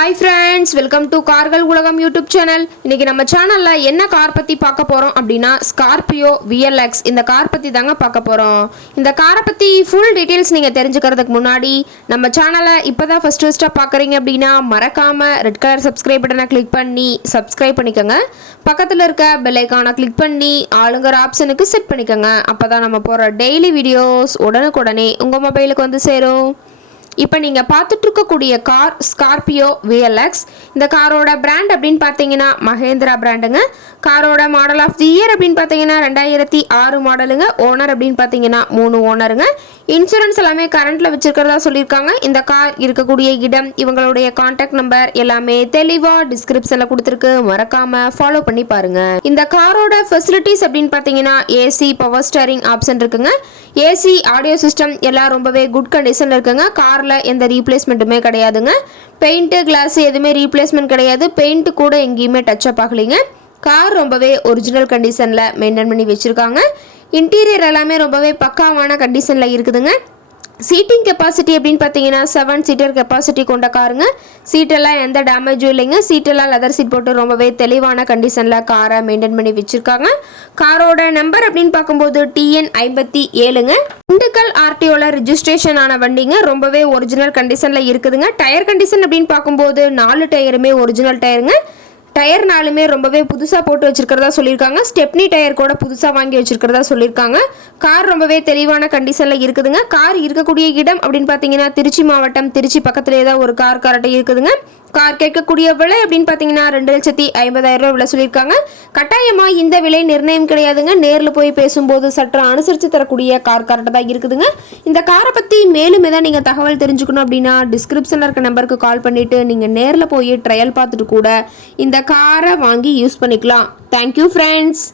Hi friends, welcome to கார்கள் உலகம் YouTube channel. இன்றைக்கி நம்ம சேனலில் என்ன கார் பற்றி பார்க்க போகிறோம் அப்படின்னா ஸ்கார்பியோ விஎல்எக்ஸ் இந்த கார் பற்றி தாங்க பார்க்க போகிறோம். இந்த காரை பற்றி ஃபுல் டீட்டெயில்ஸ் நீங்கள் தெரிஞ்சுக்கிறதுக்கு முன்னாடி நம்ம சேனலை இப்போ தான் ஃபஸ்ட்டாக பார்க்குறீங்க அப்படின்னா மறக்காமல் ரெட் கலர் சப்ஸ்கிரைப் பட்டனை கிளிக் பண்ணி சப்ஸ்கிரைப் பண்ணிக்கோங்க. பக்கத்தில் இருக்க பெல் ஐக்கானை கிளிக் பண்ணி ஆளுங்கிற ஆப்ஷனுக்கு செட் பண்ணிக்கோங்க. அப்போ தான் நம்ம போகிற டெய்லி வீடியோஸ் உடனுக்குடனே உங்கள் மொபைலுக்கு வந்து சேரும். இப்போ நீங்கள் பார்த்துட்ருக்கக்கூடிய கார் ஸ்கார்பியோ விஎல்எக்ஸ். இந்த காரோட பிராண்ட் அப்படின்னு பார்த்தீங்கன்னா மஹேந்திரா பிராண்டுங்க. காரோட மாடல் ஆஃப் தி இயர் அப்படின்னு பார்த்தீங்கன்னா 2006 மாடலுங்க. ஓனர் அப்படின்னு பார்த்தீங்கன்னா 3 ஓனருங்க. இன்சூரன்ஸ் எல்லாமே கரண்ட்டில் வச்சுருக்கிறதா சொல்லியிருக்காங்க. இந்த கார் இருக்கக்கூடிய இடம், இவங்களுடைய கான்டாக்ட் நம்பர் எல்லாமே தெளிவாக டிஸ்கிரிப்ஷனில் கொடுத்துருக்கு. மறக்காமல் ஃபாலோ பண்ணி பாருங்கள். இந்த காரோட ஃபெசிலிட்டிஸ் அப்படின்னு பார்த்தீங்கன்னா ஏசி, பவர் ஸ்டேரிங் ஆப்ஷன் இருக்குங்க. ஏசி, ஆடியோ சிஸ்டம் எல்லாம் ரொம்பவே குட் கண்டிஷனில் இருக்குங்க. காரில் எந்த ரீப்ளேஸ்மெண்ட்டுமே கிடையாதுங்க. பெயிண்ட்டு, கிளாஸ் எதுவுமே ரீப்ளேஸ்மெண்ட் கிடையாது. பெயிண்ட்டு கூட எங்கேயுமே டச்சப் ஆகலைங்க. கார் ரொம்பவே ஒரிஜினல் கண்டிஷனில் மெயின்டைன் பண்ணி வச்சுருக்காங்க. இன்டீரியர் எல்லாமே ரொம்பவே பக்காவான கண்டிஷனில் இருக்குதுங்க. சீட்டிங் கெப்பாசிட்டி அப்படின்னு பார்த்தீங்கன்னா 7 சீட்டர் கெப்பாசிட்டி கொண்ட காருங்க. சீட்டெல்லாம் எந்த டேமேஜும் இல்லைங்க. சீட்டெல்லாம் லெதர் சீட் போட்டு ரொம்பவே தெளிவான கண்டிஷனில் காரை மெயின்டைன் பண்ணி வச்சுருக்காங்க. காரோட நம்பர் அப்படின்னு பார்க்கும்போது TN 57ங்க. திண்டுக்கல் RTOவில் ரிஜிஸ்ட்ரேஷன் ஆன வண்டிங்க. ரொம்பவே ஒரிஜினல் கண்டிஷனில் இருக்குதுங்க. டயர் கண்டிஷன் அப்படின்னு பார்க்கும்போது 4 டயருமே ஒரிஜினல் டயருங்க. டயர் 4மே ரொம்பவே புதுசாக போட்டு வச்சுருக்கிறதா சொல்லியிருக்காங்க. ஸ்டெப்னி டயர் கூட புதுசாக வாங்கி வச்சுருக்கிறதா சொல்லியிருக்காங்க. கார் ரொம்பவே தெளிவான கண்டிஷனில் இருக்குதுங்க. கார் இருக்கக்கூடிய இடம் அப்படின்னு பார்த்தீங்கன்னா திருச்சி மாவட்டம், திருச்சி பக்கத்துலேயே தான் ஒரு கார் கரெக்டாக இருக்குதுங்க. கார் கேட்கக்கூடிய விலை அப்படின்னு பார்த்தீங்கன்னா 2,50,000 ரூபா விலை சொல்லியிருக்காங்க. கட்டாயமாக இந்த விலை நிர்ணயம் கிடையாதுங்க. நேரில் போய் பேசும்போது சற்று அனுசரித்து தரக்கூடிய கார் கரெக்டாக தான் இருக்குதுங்க. இந்த காரை பற்றி மேலும் ஏதாவது நீங்கள் தகவல் தெரிஞ்சுக்கணும் அப்படின்னா டிஸ்கிரிப்ஷனில் இருக்க நம்பருக்கு கால் பண்ணிவிட்டு நீங்கள் நேரில் போய் ட்ரையல் பார்த்துட்டு கூட இந்த காரை வாங்கி யூஸ் பண்ணிக்கலாம். Thank you friends.